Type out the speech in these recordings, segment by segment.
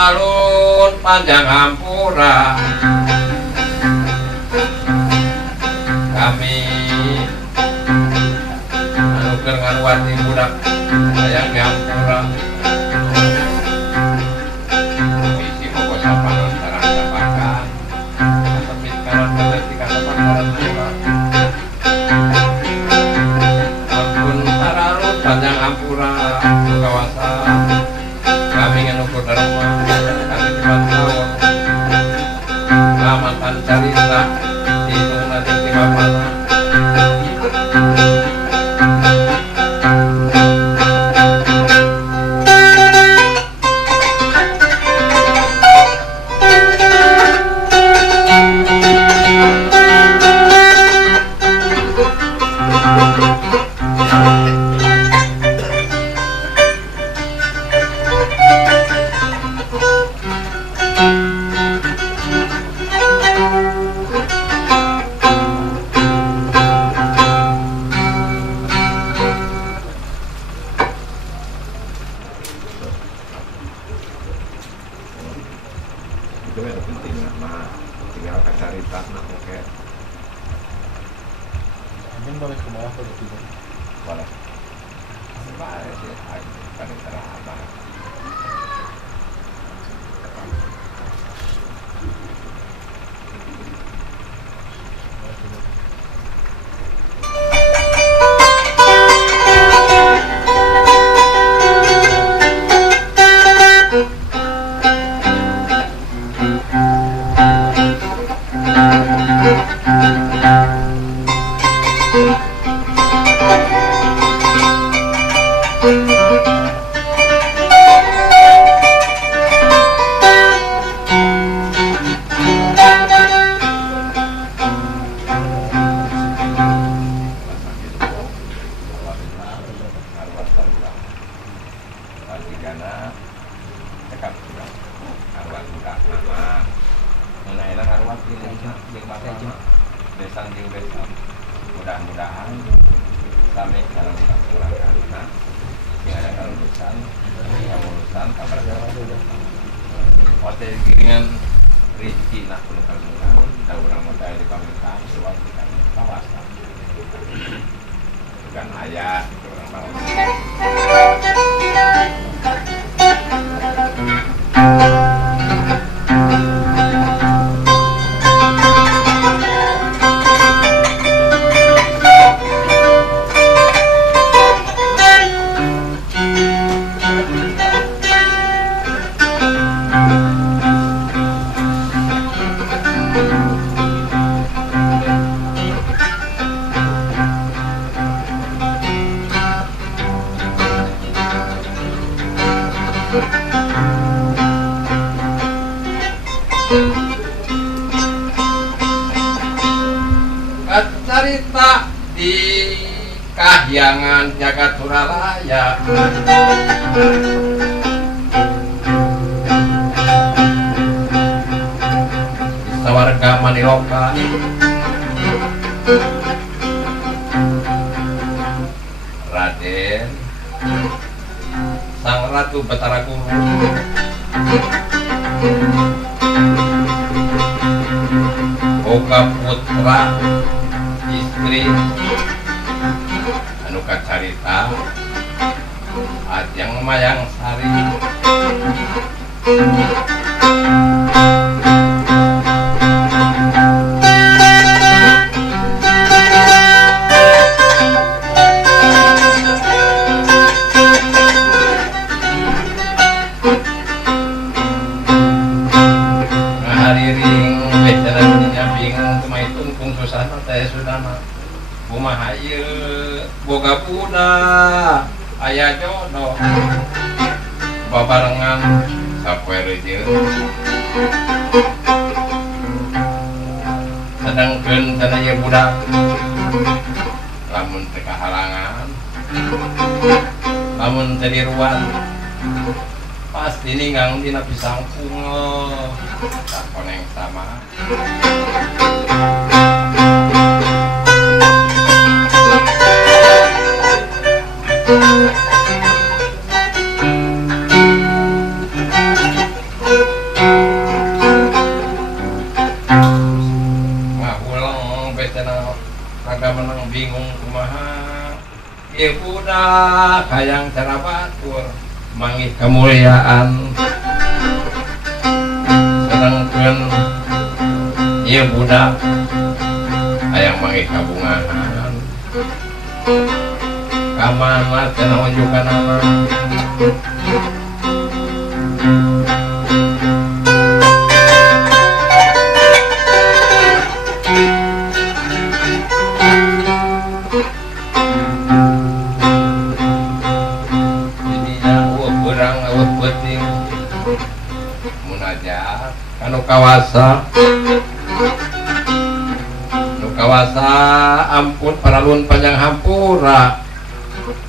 alun panjang hampura kami anu keur ngaruwati budak hayang hampura bisi bogo sapangan sareng sapakan kasemit karon bener di katepan karon hampura ampun sararut panjang hampura kawasan kami nganukur dharma kami dipantau lamatan carita dihitung nanti timapana itu ada penting nama tinggal kacarita nak oke mungkin boleh ke bawah atau tidak boleh boleh sih paling terama mudah-mudahan sampai dalam kurang karena yang ada kelulusan yang lulusan kabar hotel kiringan rezeki nak perlu kalungan kita orang modal di pamitan suatu kita kawasan bukan ayat orang bangun cerita di kahyangan jagat Suralaya sawarga Manilokan Raden Sang Ratu Batara Guru boga putra istri anu kacarita Ajeng Mayang Sari ngahariring bejalannya bingung kumaitun kung susana teh sudana kumaha ieu boga buda aya jodoh babarengan sapoe reujeun sedangkeun cenah ieu budak lamun teu kahalangan lamun teu diruan pasti ninggang dina pisang pungo tak koneng sama bingung kumaha ieu budak hayang cara batur mangih kemuliaan sedangkeun ieu budak hayang mangih kabungahan kamana cenah unjukanana anu kawasa ampun paralun panjang hampura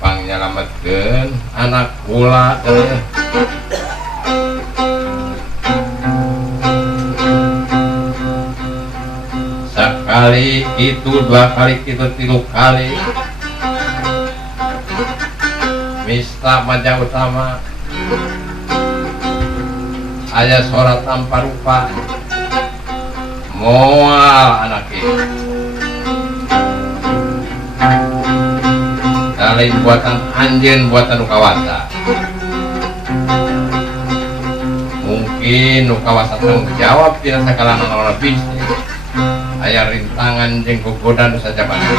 pangnyalametkeun anak kula sekali itu dua kali itu tilu kali mista maja utama aya sorat tanpa rupa moal anak itu lain buatan anjeun buatan ukawasa mungkin ukawasa tanggung jawab tina sakala nana bisnis aya rintangan jeung gogodan saja banget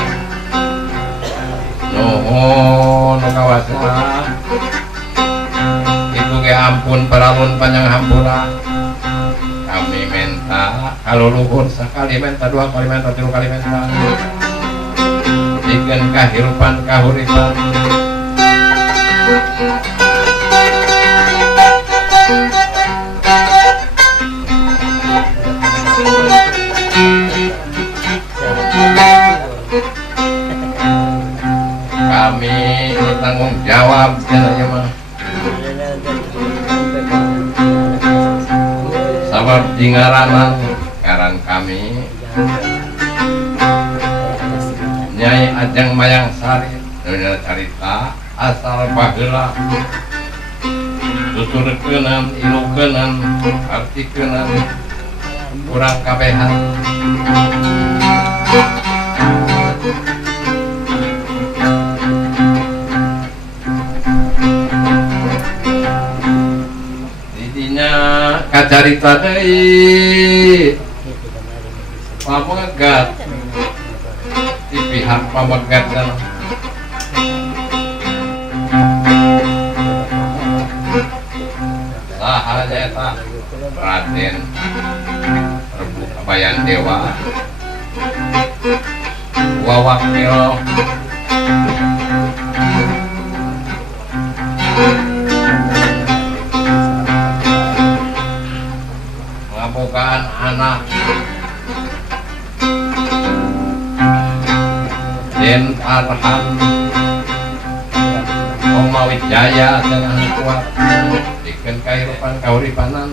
nuhun ukawasa ampun paralun panjang hampura kami minta kalau luhur sekali minta dua kali minta tiga kali minta bikin kahirupan kahuripan kami tanggung jawab jenanya mah sabar dingaranan ngaran kami Nyai Ajeng Mayang Sari dunia carita asal baheula tuturkeunan ilukeunan artikeunan urang kabehan kacarita deui pamegat di pihak pamegat saha eta Raden Prabu Kabayan Dewa wawakil ngabogaan anak Den Arhan Oma Wijaya cenah kuat dikeun kahirupan kauripanan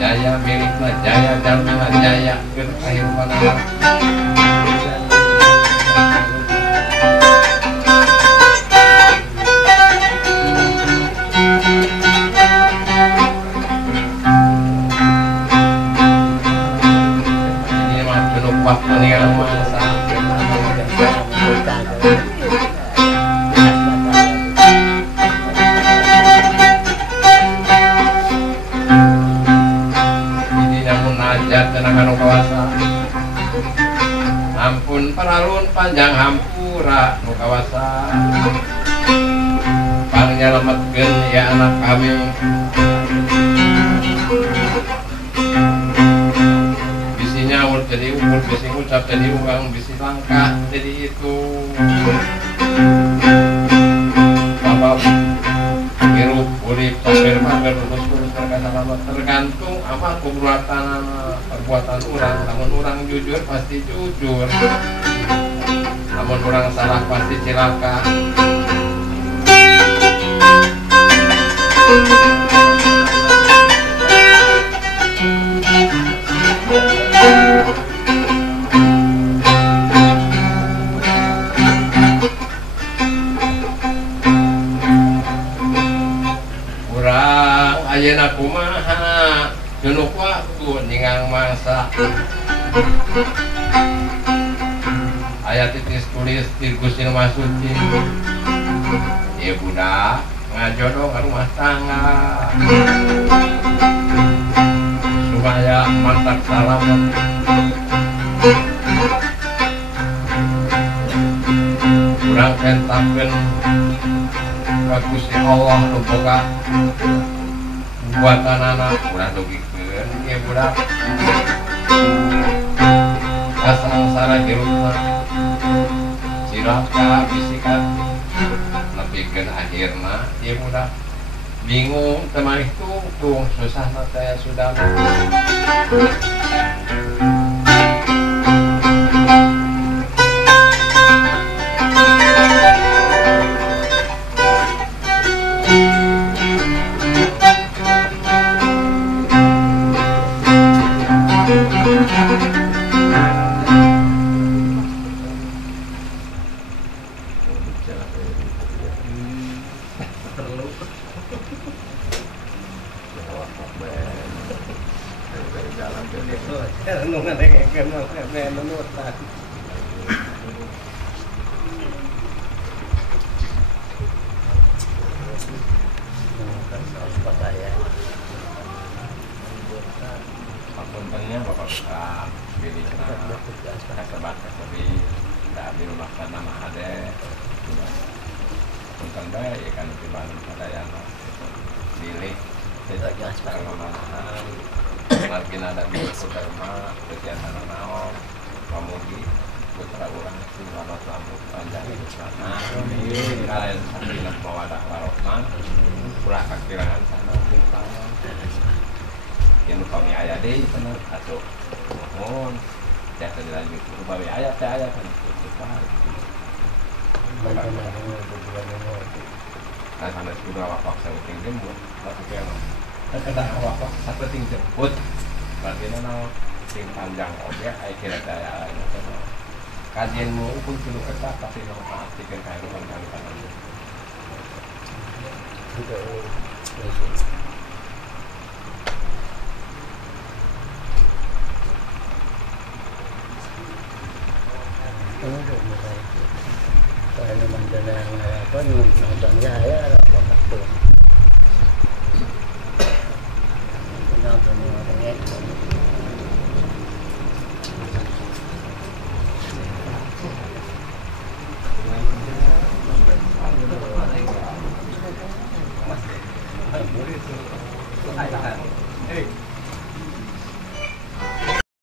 Jaya milikna Jaya jalmana Jaya keun kahirupan anak ampun paralun panjang hampura nu kawasa pangnyalametkeun ya anak kami bisi nyaur jadi ukur bisi ngucap jadi uang bisi langkah jadi itu bapak hirup urip sopir mager lulus tergantung amal perbuatan orang. Namun orang jujur pasti jujur, namun orang salah pasti cilaka. Ayeuna kumaha junuk waktu ningang masa ayat titis tulis di Gusti Masuci ya budak ngajodoh ke rumah tangga supaya mantap salam kurang kentakeun ka Gusti Allah nu boga buatanana urang dugikeun ieu budak kasangsara hirupna cilaka bisikan nepikeun akhirna ieu budak bingung teman itu susah teh sudah Puntennya bapak buka pilihna kasebat kasebi tak ambil makan nama ade punten bae ikan tiban padayana pilih tidak kalau manahan lagi ada minggu dharma kegiatan naon pamugi putra urang selamat selamat panjang hidup sana kalian sakinah mawadah warahmah ulah kakirangan sana bintang yang kami ayat deh benar atau mohon ya terlanjut upami ayat teh ayat kan cepat nah sampai sudah wakaf sepenting jemput tapi kalau kata wakaf sepenting jemput berarti nana sing panjang objek ay kira saya kajianmu pun perlu ketat tapi kalau praktikin kayak bukan kan Kalau nonton apa nontonnya ya apa kartun nonton orangnya Hey.